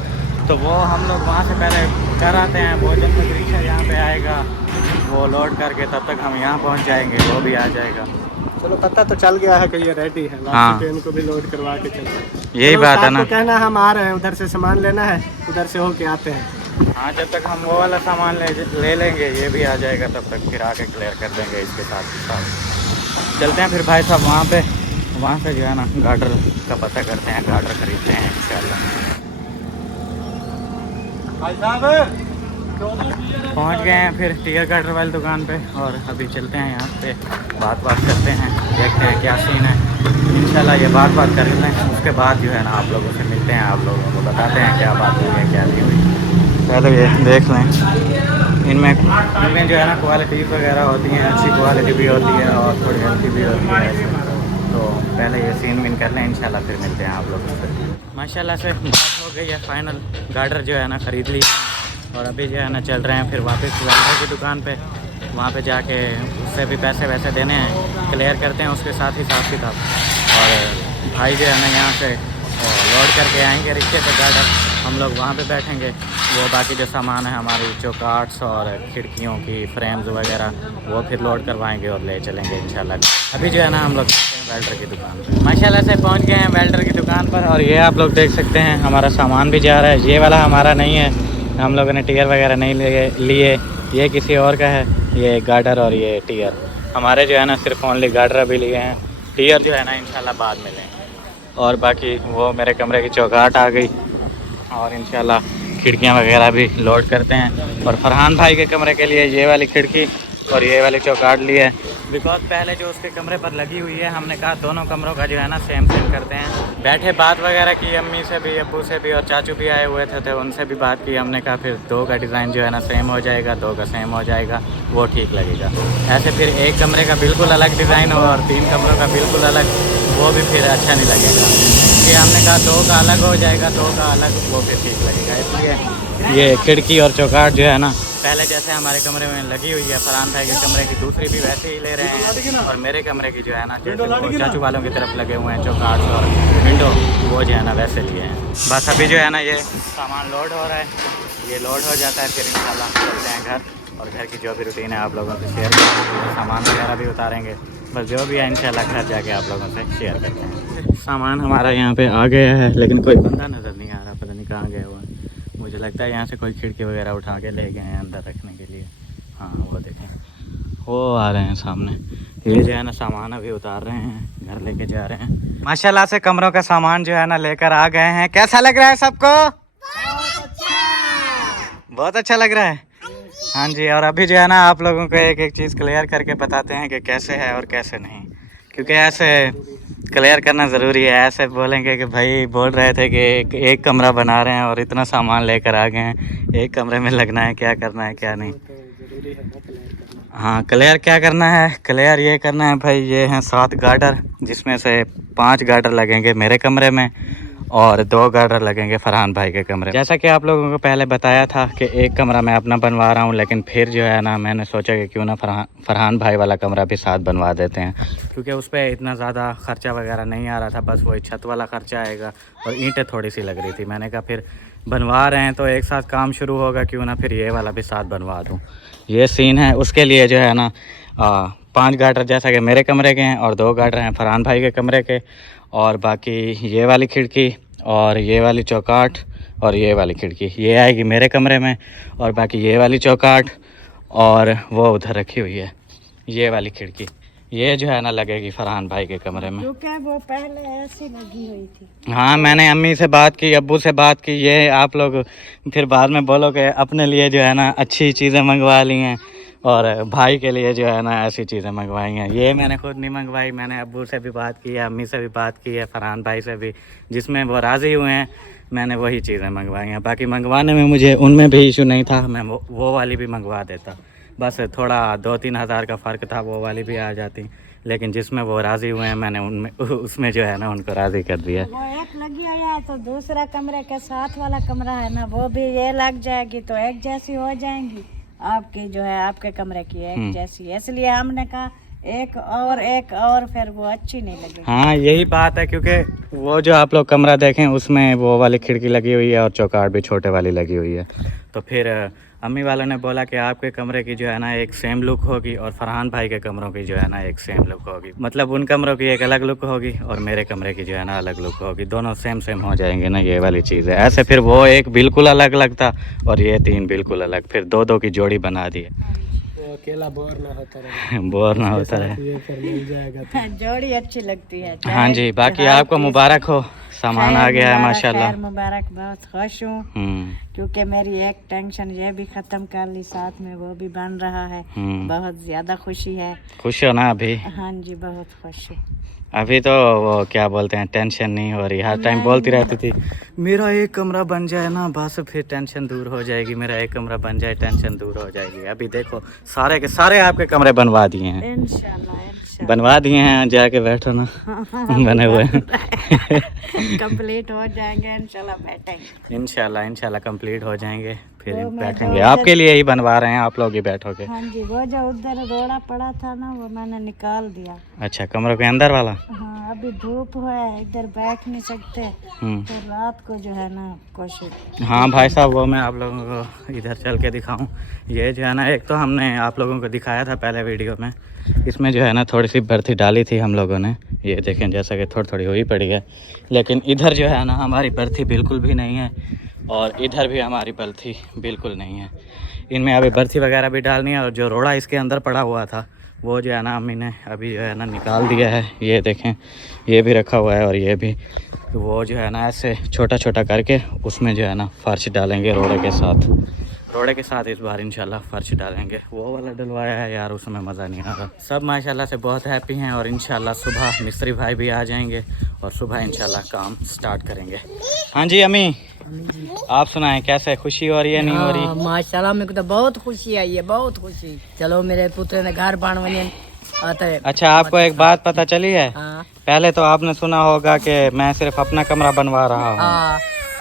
तो वो हम लोग वहाँ से पहले कर आते हैं। वो जब तक रिक्शा यहाँ पे आएगा वो लोड करके, तब तक हम यहाँ पहुँच जाएंगे, वो भी आ जाएगा। चलो पता तो चल गया है कि ये रेडी है, हाँ। पे इनको भी लोड करवा के चलते। यही बात है ना, कहना हम आ रहे हैं, उधर से सामान लेना है, उधर से होके आते हैं। हाँ जब तक हम वो वाला सामान ले लेंगे ये भी आ जाएगा, तब तक फिर आके क्लियर कर देंगे इसके साथ। चलते हैं फिर भाई साहब वहाँ पे, वहाँ से जो है ना गार्डर का पता करते हैं, गार्डर खरीदते हैं इंशाल्लाह। भाई साहब पहुँच गए हैं फिर टीयर गार्डर वाली दुकान पे, और अभी चलते हैं यहाँ पे बात करते हैं, देखते हैं क्या सीन है। इंशाल्लाह ये बात कर लें, उसके बाद जो है ना आप लोगों से मिलते हैं, आप लोगों को बताते हैं क्या बात हुई है क्या नहीं हुई। पहले ये देख लें, इनमें जो है ना क्वालिटी वगैरह होती हैं, अच्छी क्वालिटी भी होती है और थोड़ी हल्की भी होती है। तो पहले ये सीन विन कर लें, इंशाल्लाह फिर मिलते हैं आप लोगों से। माशाल्लाह से बात हो गई है फाइनल, गार्डर जो है ना ख़रीद ली, और अभी जो है ना चल रहे हैं फिर वापस वेल्डर की दुकान पे। वहाँ पे जाके उससे भी पैसे वैसे देने हैं, क्लियर करते हैं उसके साथ ही हिसाब किताब। और भाई जो है ना यहाँ से लोड करके आएंगे रिक्शे पे गार्डर, हम लोग वहाँ पे बैठेंगे, वो बाकी जो सामान है हमारी चौकाट्स और खिड़कियों की फ्रेम्स वगैरह वो फिर लोड करवाएंगे और ले चलेंगे इंशाल्लाह। अभी जो है ना हम लोग वेल्डर की दुकान पर माशाल्लाह से पहुँच गए हैं वेल्डर की दुकान पर, और ये आप लोग देख सकते हैं हमारा सामान भी जा रहा है। ये वाला हमारा नहीं है, हम लोगों ने टीयर वगैरह नहीं लिए, ये किसी और का है, ये गार्डर और ये टीयर हमारे जो है ना सिर्फ ओनली गार्डर अभी लिए हैं, टीयर जो है ना इंशाल्लाह बाद में लेंगे। और बाकी वो मेरे कमरे की चौकाट आ गई, और इंशाल्लाह खिड़कियां वगैरह भी लोड करते हैं। और फरहान भाई के कमरे के लिए ये वाली खिड़की और ये वाली चौकाट ली है, बिकॉज पहले जो उसके कमरे पर लगी हुई है, हमने कहा दोनों कमरों का जो है ना सेम करते हैं। बैठे बात वगैरह की, अम्मी से भी, अब्बू से भी, और चाचू भी आए हुए थे तो उनसे भी बात की। हमने कहा फिर 2 का डिज़ाइन जो है ना सेम हो जाएगा, 2 का सेम हो जाएगा, वो ठीक लगेगा। ऐसे फिर एक कमरे का बिल्कुल अलग डिज़ाइन हो और 3 कमरों का बिल्कुल अलग, वो भी फिर अच्छा नहीं लगेगा। इसलिए हमने कहा 2 का अलग हो जाएगा, 2 का अलग, वो फिर ठीक लगेगा। इसलिए ये खिड़की और चौकाट जो है ना पहले जैसे हमारे कमरे में लगी हुई है, फरहान भाई के कमरे की दूसरी भी वैसे ही ले रहे हैं, और मेरे कमरे की जो है ना जैसे चाचू वालों की तरफ लगे हुए हैं चौकाट और विंडो, वो जो है ना वैसे लिए हैं। बस अभी जो है ना ये सामान लोड हो रहा है, ये लोड हो जाता है फिर इंशाल्लाह चलते हैं घर। और घर की जो भी रूटीन है आप लोगों से शेयर करेंगे, सामान वगैरह भी उतारेंगे, बस जो भी है इंशाल्लाह घर जाके आप लोगों से शेयर करते हैं। सामान हमारा यहाँ पे आ गया है, लेकिन कोई बंदा नज़र नहीं आ रहा, पता नहीं कहाँ गया हुआ है। मुझे लगता है यहाँ से कोई खिड़की वगैरह उठा के ले गए हैं अंदर रखने के लिए। हाँ वो देखें, वो आ रहे हैं सामने, ये जो है ना सामान अभी उतार रहे हैं, घर लेके जा रहे हैं। माशाल्लाह से कमरों का सामान जो है ना लेकर आ गए हैं। कैसा लग रहा है सबको? बहुत अच्छा लग रहा है। हाँ जी, और अभी जो है ना आप लोगों को एक एक चीज़ क्लियर करके बताते हैं कि कैसे है और कैसे नहीं, क्योंकि ऐसे क्लियर करना ज़रूरी है। ऐसे बोलेंगे कि भाई बोल रहे थे कि एक कमरा बना रहे हैं और इतना सामान लेकर आ गए हैं, एक कमरे में लगना है, क्या करना है क्या नहीं। हाँ क्लियर क्या करना है, क्लियर ये करना है भाई, ये हैं 7 गार्डर, जिसमें से 5 गार्डर लगेंगे मेरे कमरे में और 2 गार्डर लगेंगे फरहान भाई के कमरे। जैसा कि आप लोगों को पहले बताया था कि एक कमरा मैं अपना बनवा रहा हूँ, लेकिन फिर जो है ना मैंने सोचा कि क्यों ना फरहान भाई वाला कमरा भी साथ बनवा देते हैं, क्योंकि उस पर इतना ज़्यादा ख़र्चा वगैरह नहीं आ रहा था, बस वही छत वाला ख़र्चा आएगा और ईंटें थोड़ी सी लग रही थी। मैंने कहा फिर बनवा रहे हैं तो एक साथ काम शुरू होगा, क्यों ना फिर ये वाला भी साथ बनवा दूँ। ये सीन है, उसके लिए जो है ना 5 गार्डर जैसा कि मेरे कमरे के हैं और 2 गार्डर हैं फरहान भाई के कमरे के, और बाकी ये वाली खिड़की और ये वाली चौकाट और ये वाली खिड़की ये आएगी मेरे कमरे में, और बाकी ये वाली चौकाट और वो उधर रखी हुई है ये वाली खिड़की, ये जो है ना लगेगी फरहान भाई के कमरे में। क्योंकि वो पहले ऐसी लगी हुई थी। हाँ मैंने अम्मी से बात की, अब्बू से बात की, ये आप लोग फिर बाद में बोलोगे अपने लिए जो है ना अच्छी चीज़ें मंगवा ली हैं और भाई के लिए जो है ना ऐसी चीज़ें मंगवाई हैं। ये मैंने खुद नहीं मंगवाई, मैंने अब्बू से भी बात की है, अम्मी से भी बात की है, फरहान भाई से भी, जिसमें वो राज़ी हुए हैं मैंने वही चीज़ें मंगवाई हैं। बाकी मंगवाने में मुझे उनमें भी इशू नहीं था, मैं वो वाली भी मंगवा देता, बस थोड़ा 2-3 हज़ार का फ़र्क था, वो वाली भी आ जाती, लेकिन जिसमें वो राज़ी हुए हैं मैंने उनमें उसमें जो है ना उनको राज़ी कर दिया। वो एक लगी हुई है तो दूसरा कमरे के साथ वाला कमरा है ना वो भी ये लग जाएगी तो एक जैसी हो जाएंगी, आपकी जो है आपके कमरे की एक जैसी, इसलिए हमने कहा एक और फिर वो अच्छी नहीं लगी। हाँ यही बात है, क्योंकि वो जो आप लोग कमरा देखें उसमें वो वाली खिड़की लगी हुई है और चौकाट भी छोटे वाली लगी हुई है, तो फिर अम्मी वालों ने बोला कि आपके कमरे की जो है ना एक सेम लुक होगी और फरहान भाई के कमरों की जो है ना एक सेम लुक होगी, मतलब उन कमरों की एक अलग लुक होगी और मेरे कमरे की जो है ना अलग लुक होगी, दोनों सेम हो जाएंगे ना, ये वाली चीज़ है। ऐसे फिर वो एक बिल्कुल अलग लगता और ये 3 बिल्कुल अलग, फिर 2-2 की जोड़ी बना दी है, अकेला बोर ना होता रहे, बोर ना होता रहे, ये फिर मिल जाएगा तो। जोड़ी अच्छी लगती है। हाँ जी, बाकी आपको मुबारक हो, सामान आ गया है माशाल्लाह। मुबारक, बहुत खुश हूँ क्योंकि मेरी एक टेंशन ये भी खत्म कर ली, साथ में वो भी बन रहा है, बहुत ज्यादा खुशी है। खुश हो ना अभी? हाँ जी बहुत खुश है। अभी तो वो क्या बोलते हैं टेंशन नहीं हो रही, हर टाइम बोलती रहती थी मेरा एक कमरा बन जाए ना बस फिर टेंशन दूर हो जाएगी, मेरा एक कमरा बन जाए टेंशन दूर हो जाएगी। अभी देखो सारे के सारे आपके कमरे बनवा दिए हैं, इंशाल्लाह बनवा दिए हैं, जाके बैठो ना बने हुए हैं कंप्लीट हो जाएंगे इंशाल्लाह, बैठेंगे इंशाल्लाह कंप्लीट हो जाएंगे, फिर बैठेंगे। आपके लिए ही बनवा रहे हैं, आप लोग ही बैठोगे। हाँ जी, वो जो उधर रोड़ा पड़ा था ना वो मैंने निकाल दिया। अच्छा, कमरों के अंदर वाला? हाँ, अभी धूप है, इधर बैठ नहीं सकते, तो रात को जो है ना कोशिश। हाँ भाई साहब, वो मैं आप लोगों को इधर चल के दिखाऊं। ये जो है ना एक तो हमने आप लोगों को दिखाया था पहले वीडियो में, इसमें जो है ना थोड़ी सी बर्थी डाली थी हम लोगों ने, ये देखें जैसा कि थोड़ी हुई पड़ी है, लेकिन इधर जो है ना हमारी बर्थी बिल्कुल भी नहीं है और इधर भी हमारी बर्थी बिल्कुल नहीं है। इनमें अभी बर्थी वगैरह भी डालनी है और जो रोड़ा इसके अंदर पड़ा हुआ था वो जो है ना अम्मी ने अभी जो है ना निकाल दिया है। ये देखें, ये भी रखा हुआ है और ये भी, वो जो है ना ऐसे छोटा छोटा करके उसमें जो है ना फर्श डालेंगे रोड़े के साथ इस बार इंशाल्लाह फर्श डालेंगे। वो वाला डलवाया है यार, उसमें मज़ा नहीं आ रहा। सब माशाल्लाह से बहुत हैप्पी हैं और इंशाल्लाह सुबह मिस्त्री भाई भी आ जाएंगे और सुबह इंशाल्लाह काम स्टार्ट करेंगे। हाँ जी अम्मी, आप सुनाएं कैसे, खुशी हो रही है नहीं हो रही? माशाल्लाह मेरे को तो बहुत खुशी आई है, बहुत खुशी। चलो मेरे पुत्र ने घर बनवाने आता है। अच्छा, आपको एक बात पता चली है? हाँ। पहले तो आपने सुना होगा कि मैं सिर्फ अपना कमरा बनवा रहा हूँ, हाँ।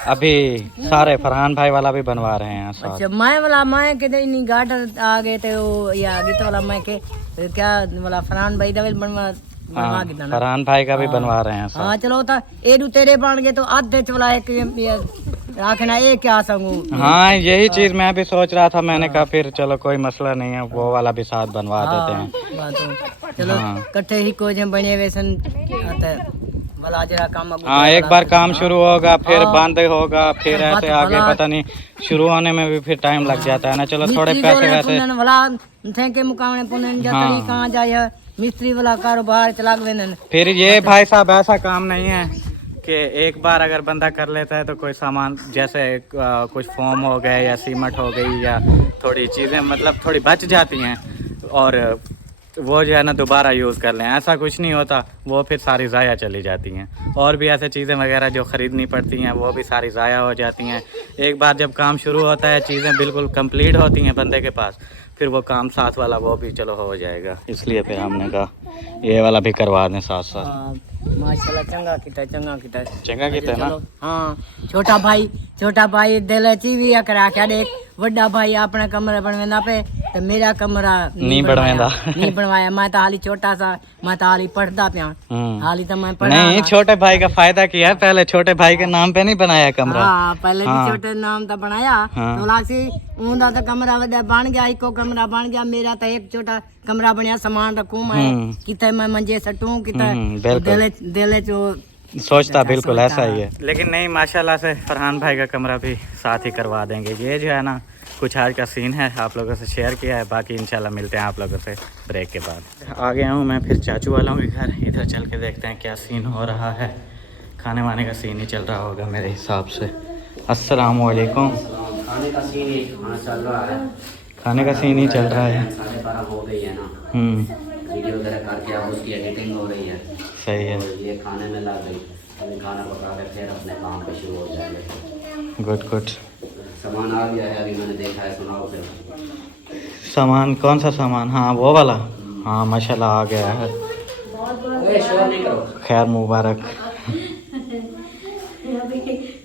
अभी सारे फरहान भाई वाला भी बनवा रहे हैं साथ। अच्छा, मैं के नहीं गार्डन आ गए थे वो, ये आ गए तो वाला मैं के क्या वाला फरहान भाई दवेल बनवा गया ना, फरहान भाई का भी बनवा रहे हैं साथ। हाँ चलो तो एडू तेरे बन गए तो आधे चला एक रखना ये क्या सकूँ। हाँ यही चीज मैं भी सोच रहा था, मैंने कहा फिर चलो कोई मसला नहीं है, वो वाला भी साथ बनवा देते हैं। चलो हाँ। कट्ठे ही कोच बने हुए सन भला जरा काम। हाँ एक बार काम शुरू होगा फिर बंद होगा, फिर ऐसे आगे पता नहीं, शुरू होने में भी फिर टाइम लग जाता है ना। चलो थोड़े पैसे वैसे भला थे के मुकाबले पुनन जतरी कहाँ जाए मिस्त्री वाला कारोबार चला गए। फिर ये भाई साहब ऐसा काम नहीं है कि एक बार अगर बंदा कर लेता है तो कोई सामान जैसे कुछ फोम हो गए या सीमेंट हो गई या थोड़ी चीज़ें मतलब थोड़ी बच जाती हैं और वो जो है ना दोबारा यूज़ कर लें, ऐसा कुछ नहीं होता, वो फिर सारी ज़ाया चली जाती हैं। और भी ऐसे चीज़ें वगैरह जो ख़रीदनी पड़ती हैं वो भी सारी ज़ाया हो जाती हैं। एक बार जब काम शुरू होता है चीज़ें बिल्कुल कंप्लीट होती हैं बंदे के पास, फिर वो काम साथ वाला वो भी चलो हो जाएगा। इसलिए फिर हमने कहा ये वाला भी करवा दें साथ साथ। माशाल्लाह चंगा किता चंगा किता ना। हाँ छोटा भाई दिल भी करा के देख वड्डा भाई अपना कमरा बनवेंदा पे ते मेरा कमरा नहीं बनवेंदा नहीं बनवाया। मैं तो हाली छोटा सा, मैं तो हाली पढ़दा पिया, हाली तो मैं पढ़ा नहीं। छोटे भाई का फायदा किया है, पहले छोटे भाई के नाम पे नहीं बनाया कमरा। हाँ पहले भी छोटे नाम तो बनाया तो लासी उनदा तो कमरा वड्डा बन गया, इको कमरा बन गया। मेरा तो एक छोटा कमरा बनया, सामान रखूं मैं किते मैं मंजे सटूं किते दिले जो सोचता बिल्कुल ऐसा ही है। लेकिन नहीं माशाल्लाह से फरहान भाई का कमरा भी साथ ही करवा देंगे। ये जो है ना कुछ आज का सीन है, आप लोगों से शेयर किया है, बाकी इंशाल्लाह मिलते हैं आप लोगों से ब्रेक के बाद। आ गया हूँ मैं फिर चाचू वालों के घर, इधर चल के देखते हैं क्या सीन हो रहा है। खाने वाने का सीन ही चल रहा होगा मेरे हिसाब से। अस्सलाम वालेकुम। खाने का सीन ही चल रहा है, खाने का सीन ही चल रहा है। 12:30 हो गई है ना, वीडियो वगैरह करके अब उसकी एडिटिंग हो रही है। सही है। और ये खाने में लग गई, अभी खाना पका के फिर अपने काम पे शुरू हो जाएंगे। Good good. सामान आ गया है, अभी मैंने देखा है, सुनाओ फिर। सामान कौन सा सामान? हाँ वो वाला, हाँ माशाल्लाह आ गया है। शोर नहीं करो। खैर मुबारक।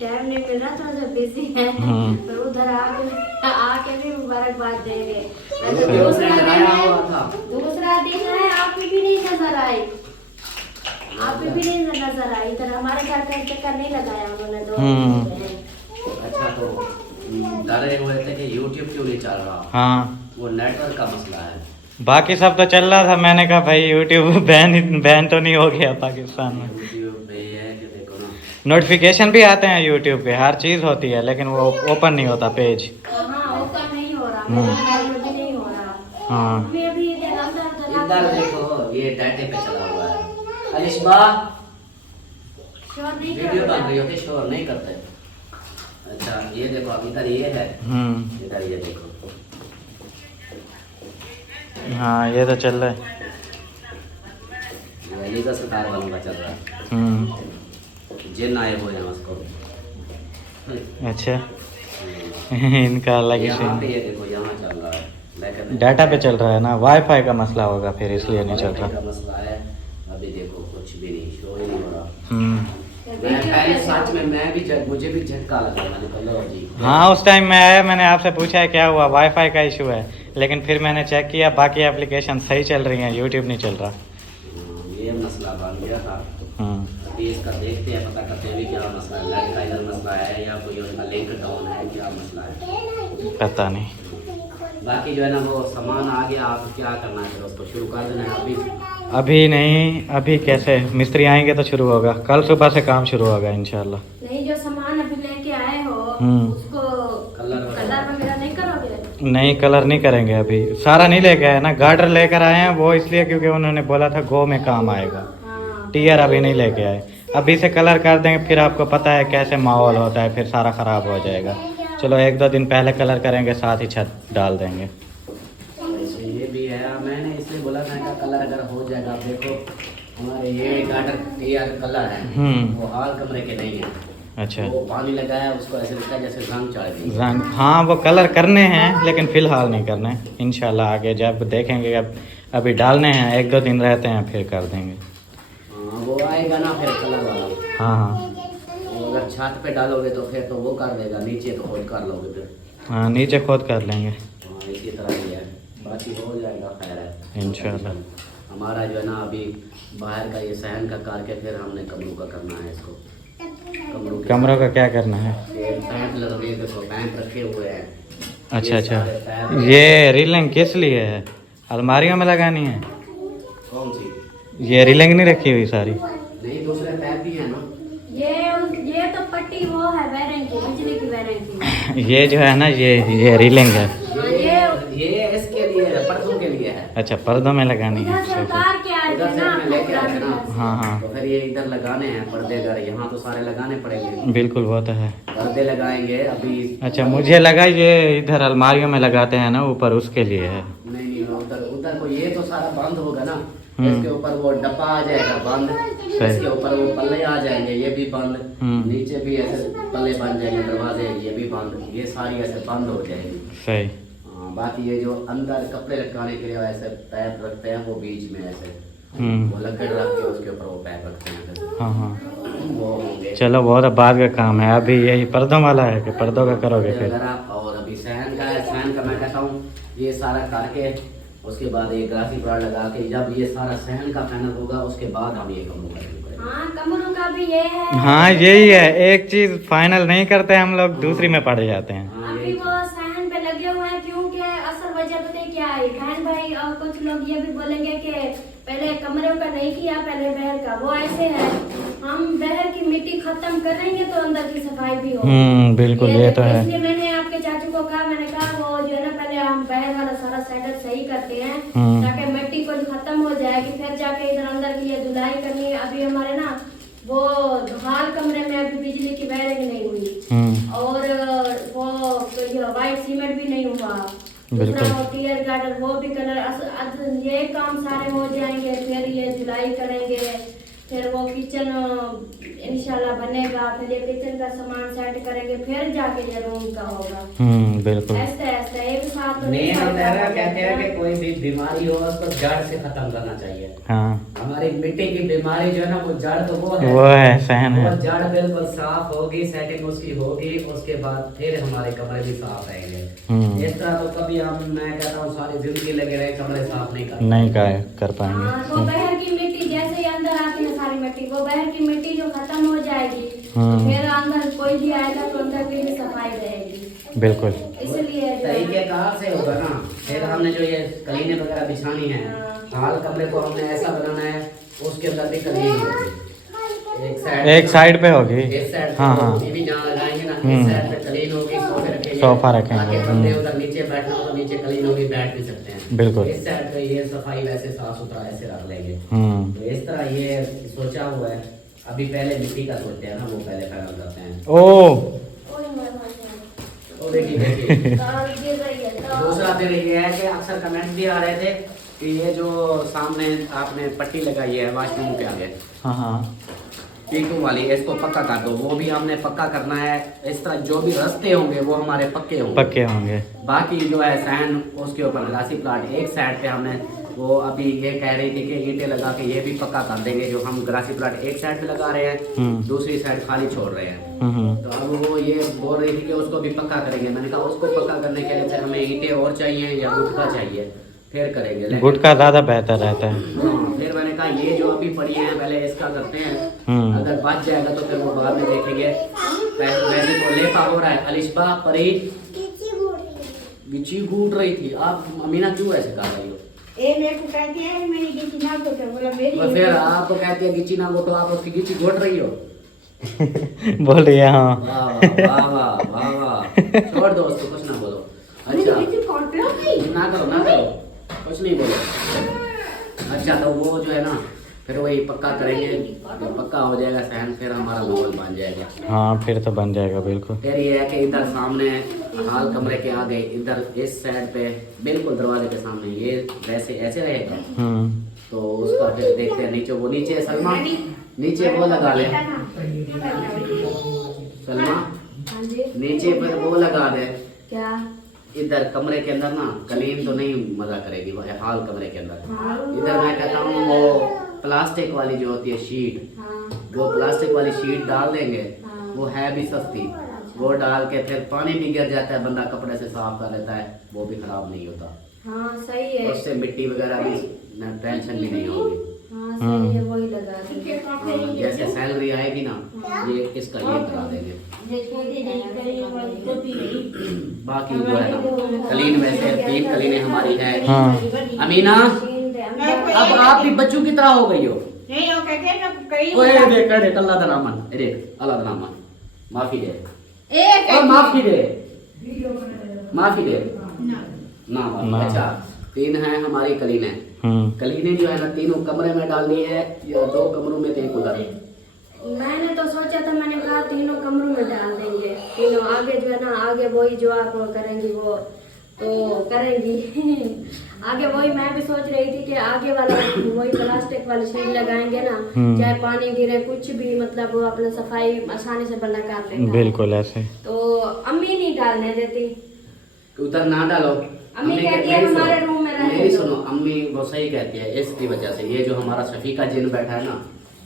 टाइम नहीं मिल रहा, थोड़ा सा बिजी है, पर उधर आके भी मुबारकबाद देंगे। दूसरा दिन है, आप भी नहीं नजर आए, नजर आई। इधर हमारे घर का चक्कर नहीं लगाया उन्होंने दो। अच्छा तो डरे हुए थे कि यूट्यूब क्यों नहीं चल रहा? हाँ वो नेटवर्क का मसला है। बाकी सब तो चल रहा था, मैंने कहा भाई यूट्यूब बैन तो नहीं हो गया पाकिस्तान में। यूट्यूब पे ये है कि देखो ना, नोटिफिकेशन भी आते हैं यूट्यूब पे, हर चीज़ होती है, लेकिन वो ओपन नहीं होता पेज। हाँ ओपन नहीं हो रहा, मेरा मोबाइल में भी नहीं हो रहा। हाँ मैं भी इधर देखो, ये डाटे पे चला हुआ है। अलिशबा वीडियो बन रही होती, शोर नहीं करते। अच्छा ये देखो, अब इधर ये है, इधर ये देखो। हाँ ये तो चल रहा है। ये अलीगढ़ सरकार वालों का चल रहा है, जिन आए हुए हैं उसको। अच्छा इनका अलग ही यहाँ पे सीन। ये देखो, यहाँ चल रहा है, लेकिन डाटा पे चल रहा है ना, वाईफाई का मसला होगा फिर इसलिए नहीं चल का रहा। मसला है। अभी देखो कुछ भी नहीं, शो ही नहीं हो रहा। मैं पहले सच में मुझे भी झटका लगा, मैंने कहा लो जी। हाँ उस टाइम मैं आया, मैंने आपसे पूछा है क्या हुआ, वाईफाई का इशू है, लेकिन फिर मैंने चेक किया बाकी एप्लीकेशन सही चल रही हैं, यूट्यूब नहीं चल रहा। ये मसला बन गया था। अभी इसका देखते हैं, पता करते हैं भी क्या मसला है, नेट का इधर मसला है या कोई उसका लिंक डाउन है, क्या मसला है पता नहीं। बाकी जो है ना वो सामान आ गया, आप क्या करना है फिर उसको शुरू कर देना है। अभी नहीं, अभी कैसे, मिस्त्री आएंगे तो शुरू होगा, कल सुबह से काम शुरू होगा इंशाल्लाह। नहीं जो सामान अभी लेके आए हो उसको कलर वगैरह नहीं करोगे? नहीं कलर नहीं करेंगे, अभी सारा नहीं लेके आए ना, गार्डर लेकर आए हैं वो इसलिए क्योंकि उन्होंने बोला था गो में काम आएगा। टीयर अभी नहीं लेके आए, अभी से कलर कर देंगे, फिर आपको पता है कैसे माहौल होता है, फिर सारा ख़राब हो जाएगा। चलो 1-2 दिन पहले कलर करेंगे, साथ ही छत डाल देंगे। ये भी है, मैंने इसलिए बोला था कि कलर अगर हो जाएगा। आप देखो हमारे ये गार्डर टीयर कलर है, वो हाल कमरे के नहीं है। अच्छा वो पानी लगाया, उसको ऐसे लगता है जैसे जंग चढ़ गई। रंग, हाँ वो कलर करने हैं लेकिन फ़िलहाल नहीं करने, इंशाल्लाह आगे जब देखेंगे। अब अभी डालने हैं, 1-2 दिन रहते हैं फिर कर देंगे। वो आएगा ना फिर कलर वाला। हाँ हाँ वो अगर छत पे डालोगे तो फिर तो वो कर देगा, नीचे तो खुद कर लोगे फिर। हाँ नीचे खुद कर लेंगे इसी तरह ही है, बाकी हो जाएगा, खैर है इंशाल्लाह। हमारा जो है ना अभी बाहर का ये सहन का करके फिर हमने कमरों का करना है इसको। कमरों के कमरों का क्या करना है? ये पैंप लगे, देखो पैंप रखे हुए हैं। अच्छा ये अच्छा, सारे पैंप- ये रिलिंग किस लिए है? अलमारियों में लगानी है? कौन सी? ये रिलिंग नहीं रखी हुई सारी? नहीं, दूसरे पैंप भी है ना। ये तो पट्टी वो है वायरिंग की, बिजली की वायरिंग की। ये जो है ना, ये रिलिंग है। ये इसके लिए है, पर्दों के लिए है। अच्छा, पर्दों में लगानी है। इधर अच्छा, अच्छा। सरकार के आए इधर थे से ना, हमने लेके आए थे ना। हाँ हाँ, तो फिर ये इधर लगाने हैं पर्दे, इधर यहाँ तो सारे लगाने पड़ेंगे। बिल्कुल वो तो है। पर्दे लगाएंगे अभी। अच्छा, मुझे लगा ये इधर अलमारियों में लगाते हैं ना ऊपर, उसके लिए है। नहीं, उधर उधर को ये तो सारा बंद होगा ना। इसके ऊपर वो डब्बा आ जाएगा बंद, इसके ऊपर वो पल्ले आ जाएंगे, ये भी बंद। नीचे भी ऐसे पल्ले बन जाएंगे, दरवाजे ये भी बंद, ये सारी ऐसे बंद हो जाएगी। सही। हाँ, बाकी ये जो अंदर कपड़े लटकाने के लिए ऐसे पैर रखते हैं, वो बीच में ऐसे वो लकड़ रख के उसके ऊपर वो पैर रखते हैं। हाँ हाँ, वो होंगे। चलो बहुत बाद का काम है। अभी यही पर्दों वाला है कि पर्दों का करोगे फिर? वगैरह और अभी सहन का है, सहन का मैं कहता हूँ ये सारा करके उसके बाद ये ग्राफिक प्लाट लगा के जब ये सारा सहन का फाइनल होगा उसके बाद हम ये कमरों का शुरू करेंगे। हाँ, कमरों का भी ये है। हाँ यही है, एक चीज फाइनल नहीं करते हम लोग, दूसरी में पड़ जाते हैं। हाँ, अभी वो सहन पे लगे हुए हैं क्योंकि असल वजह पता है क्या है बहन भाई, और कुछ लोग ये भी बोलेंगे कि पहले कमरों का नहीं किया, पहले बहर का। वो ऐसे है, हम बहर की मिट्टी खत्म करेंगे तो अंदर की सफाई भी होगी। बिल्कुल, ये तो है। इसलिए मैंने आपके चाचू को कहा, मैंने कहा वो जो है ना पहले हम बहर वाला सारा सेटअप सही करते हैं ताकि मिट्टी को खत्म हो जाएगी, फिर जाके इधर अंदर की ये धुलाई करनी है। अभी हमारे ना वो हाल कमरे में अभी बिजली की वायरिंग नहीं हुई और वो वाइट सीमेंट भी नहीं हुआ। दूसरा वो टीयर गार्डर वो भी कलर, ये काम सारे हो जाएंगे, फिर ये धुलाई करेंगे, फिर वो किचन इंशाल्लाह बनेगा, फिर ये किचन का सामान सेट करेंगे, फिर जाके ये रूम का होगा। बिल्कुल। ऐसे ऐसे एक साथ तो मेन नहीं अंधेरा कहते हैं कि कोई भी बीमारी हो उसको जड़ से खत्म करना चाहिए। हाँ, हमारी मिट्टी की बीमारी जो है ना वो जड़ तो वो है सहन वो है। जड़ बिल्कुल साफ होगी, सेटिंग उसकी होगी, उसके बाद फिर हमारे कमरे भी साफ रहेंगे। इस तरह तो कभी हम, मैं कहता हूँ सारी जिंदगी लगे रहे कमरे साफ नहीं करते। नहीं कर पाएंगे। हाँ, वो बहर की मिट्टी जैसे ही अंदर आती है सारी मिट्टी, वो बहर की मिट्टी जो खत्म हो जाएगी फिर अंदर कोई भी आएगा तो अंदर की भी सफाई रहेगी। बिल्कुल। इसलिए तरीके कार से होगा ना। फिर हमने जो ये कलीने वगैरह बिछानी है, हाल कमरे को हमने ऐसा बनाना है उसके अंदर भी कलीन होगी, एक साइड पे होगी। इस साइड हाँ हाँ, भी जहाँ लगाएंगे ना, इस साइड पे कलीन होगी, सोफा रखेंगे। ताकि बंदे उधर नीचे बैठना हो तो नीचे कलीन होगी, बैठ भी सकते हैं। बिल्कुल। इस साइड पे ये सफाई वैसे साफ सुथरा ऐसे रख लेंगे। तो इस तरह ये सोचा हुआ है। अभी पहले मिट्टी का सोचते हैं ना, वो पहले फाइनल करते हैं। ओ देखिए दूसरा फिर ये है कि अक्सर कमेंट भी आ रहे थे कि ये जो सामने आपने पट्टी लगाई है वॉशरूम के आगे, हाँ हाँ, पीकू वाली, इसको पक्का कर दो। वो भी हमने पक्का करना है। इस तरह जो भी रास्ते होंगे वो हमारे पक्के होंगे। बाकी जो है सहन उसके ऊपर ग्लासी प्लाट एक साइड पे हमने वो अभी ये कह रही थी कि ईंटें लगा के ये भी पक्का कर देंगे। जो हम ग्लासी प्लाट एक साइड पे लगा रहे हैं, दूसरी साइड खाली छोड़ रहे हैं। तो अब वो ये बोल रही थी कि उसको भी पक्का करेंगे। मैंने कहा उसको पक्का करने के लिए फिर हमें ईंटें और चाहिए या गुटका चाहिए, फिर करेंगे। गुटका ज्यादा बेहतर रहता है। फिर मैंने कहा ये जो अभी पड़ी है पहले इसका करते हैं, अगर बच जाएगा तो फिर वो बाद में देखेंगे। वैसे तो लेपा हो रहा है। अलिशबा परी गिची घूट रही थी। आप अमीना क्यों ऐसे कर रही हो? मेरे को कहती है मेरी गिची ना तो बोला मेरी। तो फिर आप तो कहती है गिची ना घोटो, आप उसकी गिची घोट रही हो। बोल रही है। हाँ, वाह वाह वाह वाह। छोड़ दो उसको, कुछ ना बोलो। अच्छा ना करो, कुछ नहीं बोलो। अच्छा तो वो जो है ना फिर वही पक्का करेंगे। जब पक्का हो जाएगा सहन, फिर हमारा माहौल बन जाएगा। हाँ, फिर तो बन जाएगा बिल्कुल। फिर ये है कि इधर सामने हाल कमरे के आगे इधर इस साइड पे बिल्कुल दरवाजे के सामने ये वैसे ऐसे रहेगा। तो उसका फिर देखते हैं। नीचे सलमा नीचे वो लगा ले, सलमा नीचे फिर वो लगा दे। क्या इधर कमरे के अंदर ना कलीन तो नहीं मजा करेगी हाल कमरे के अंदर। इधर मैं कहता हूँ वो प्लास्टिक वाली जो होती है शीट, वो प्लास्टिक वाली शीट डाल देंगे। वो है भी सस्ती, वो डाल के फिर पानी भी गिर जाता है, बंदा कपड़े से साफ कर लेता है, वो भी खराब नहीं होता। हाँ सही है। उससे मिट्टी वगैरह भी टेंशन भी नहीं होगी। हाँ सही है, वही लगा देंगे। हाँ, जैसे सैलरी आएगी ना ये इसका ये करा देंगे। बाकी जो है ना कलीन वैसे 3 कलीनें हमारी है। हाँ अमीना अब आप भी बच्चों की तरह हो गई हो। ओए देख देख अल्लाह दा रहमान, देख अल्लाह दा रहमान, माफी दे ओ माफी दे माफी दे ना माफी। अच्छा 3 हैं हमारी कलीनें। कलीनें जो है ना तीनों कमरे में डालनी है या 2 कमरों में 1 उधर। मैंने तो सोचा था, मैंने कहा तीनों कमरों में डाल देंगे, तीनों आगे जो है ना, आगे वही जो आप करेंगी वो तो करेंगी आगे वही मैं भी सोच रही थी कि आगे वाला वही प्लास्टिक वाली शीट लगाएंगे ना, चाहे पानी गिरे कुछ भी, मतलब वो अपना सफाई आसानी से बना कर लेंगे। बिल्कुल ऐसे। तो अम्मी नहीं डालने देती, उधर ना डालो। अम्मी कहती है हमारे रूम में मेरी रहे। सुनो, अम्मी वो सही कहती है। इसकी वजह से ये जो हमारा शफीका जिन बैठा है ना,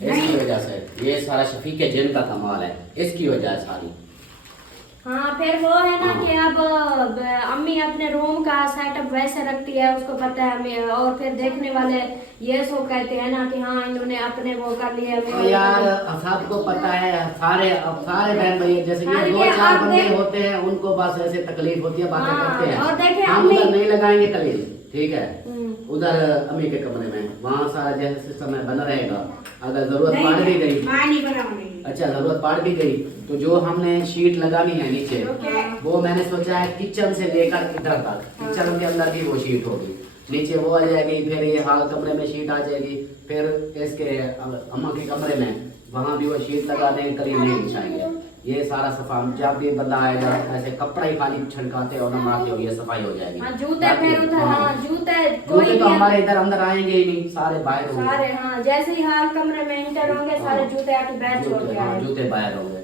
इसकी वजह से ये सारा शफीके जिन का कमाल है, इसकी वजह है सारी। हाँ फिर वो है ना कि अब अम्मी अपने रूम का सेटअप वैसे रखती है, उसको पता है हमें, और फिर देखने वाले ये सो कहते हैं ना कि हाँ इन्होंने अपने वो कर लिया। तो यार सबको पता है, सारे बहन भाई जैसे हाँ, ये 2-4 आप बंदे देख- होते हैं उनको बस ऐसे तकलीफ होती है, बातें हाँ, करते हैं। और देखें हम अम्मी- उधर नहीं लगाएंगे कलीन, ठीक है। उधर अम्मी के कमरे में वहाँ सारा जैसे सिस्टम है बना रहेगा। अगर जरूरत पड़ भी गई, अच्छा जरूरत पड़ भी गई तो जो हमने शीट लगानी है नीचे वो मैंने सोचा है किचन से लेकर इधर तक, किचन के अंदर भी वो शीट होगी, नीचे वो आ जाएगी, फिर ये हाल कमरे में शीट आ जाएगी, फिर इसके अम्मा के कमरे में वहाँ भी वो शीट लगा देंगे, करीब नहीं बिछाएंगे। ये सारा सफा जब भी बंदा आएगा ऐसे कपड़ा ही खाली छनकाते और नमाते हो, ये सफाई हो जाएगी। हाँ, जूते फिर उधर, हाँ जूते जूते तो हमारे इधर अंदर आएंगे ही नहीं, सारे बाहर होंगे। सारे, हाँ जैसे ही हाल कमरे में इंटर होंगे सारे जूते आके बैठ छोड़ के हाँ, आएंगे। जूते बाहर होंगे।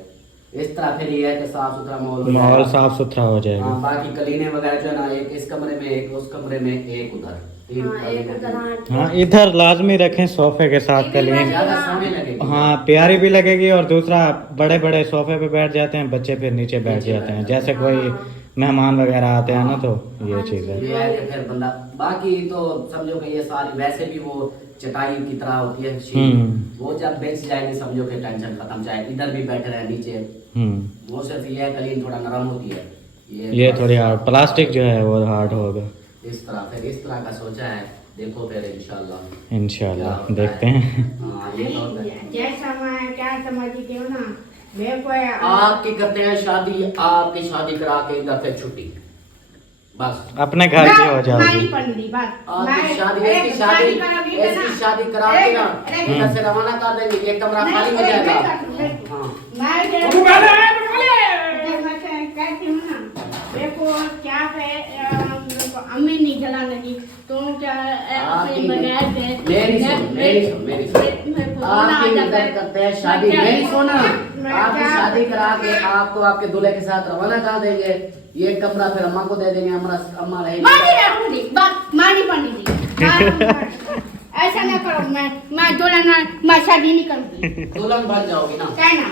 इस तरह फिर ये है कि साफ सुथरा माहौल हो माहौल जाएगा। साफ सुथरा हो जाएगा। हाँ, बाकी कलीने वगैरह जो है ना, एक इस कमरे में, एक उस कमरे में, एक उधर, 3 हाँ एक उधर, हाँ इधर लाजमी रखें सोफे के साथ कलीन। ज्यादा समय लगेगा। हाँ प्यारी भी लगेगी, और दूसरा बड़े बड़े सोफे पे बैठ जाते हैं बच्चे, फिर नीचे बैठ नीचे जाते हैं, बैठ जैसे कोई मेहमान वगैरह आते हैं ना, तो ये चीज़ है। ये है कि फिर बंदा बाकी तो समझो कि ये सारी वैसे भी वो चटाई की तरह होती है शीट, वो जब बेच जाएगी समझो कि टेंशन खत्म, चाहे इधर भी बैठे रहे नीचे। वो सिर्फ ये कलीन थोड़ा नरम होती है, ये थोड़ी हार्ड, प्लास्टिक जो है वो हार्ड होगा। इस तरह फिर इस तरह का सोचा है, देखो फिर इंशाल्लाह इंशाल्लाह देखते हैं। हाँ, ये तो होता है। जैसा मैं क्या समझती हूँ ना, मैं कोई आपकी करते हैं शादी, आपकी शादी करा के इधर फिर छुट्टी, बस अपने घर की हो जाओगी। आपकी शादी, इसकी शादी करा के ना इधर से रवाना कर देंगे, ये कमरा खाली हो जाएगा। हाँ, देखो क्या है, अम्मी नहीं जला लगी तो क्या अपने बगैर से मेरी सुन, आपके इधर करते हैं शादी, मेरी सुना, आपकी शादी करा के आपको आपके दूल्हे के साथ रवाना कर देंगे, ये कमरा फिर अम्मा को दे देंगे, अम्मा रहेगी। ऐसा ना करो, मैं दुल्हन, मैं शादी नहीं करूंगी। दुल्हन बन जाओगी ना, क्या ना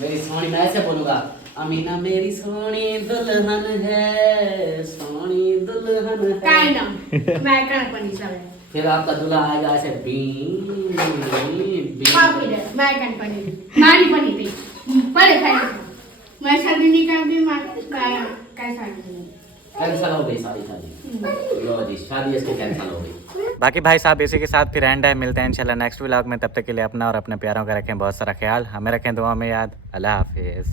मेरी सोनी, मैं ऐसे बोलूंगा, अमीना मेरी सोनी दुल्हन है, सोनी दुल्हन क्या है। ना मैं कर बनी सब फिर आपका दूल्हा आएगा ऐसे बीं माफी दे, मैं कर बनी मानी बनी थी पहले मैं शादी नहीं करती, मैं कैसा कैंसिल हो गई सारी शादी। लो जी, शादी इसकी कैंसिल हो गई। बाकी भाई साहब इसी के साथ फिर एंड है, मिलते हैं इंशाल्लाह नेक्स्ट व्लॉग में। तब तक के लिए अपना और अपने प्यारों का रखें बहुत सारा ख्याल, हमें रखें दुआ में याद। अल्लाह हाफिज़।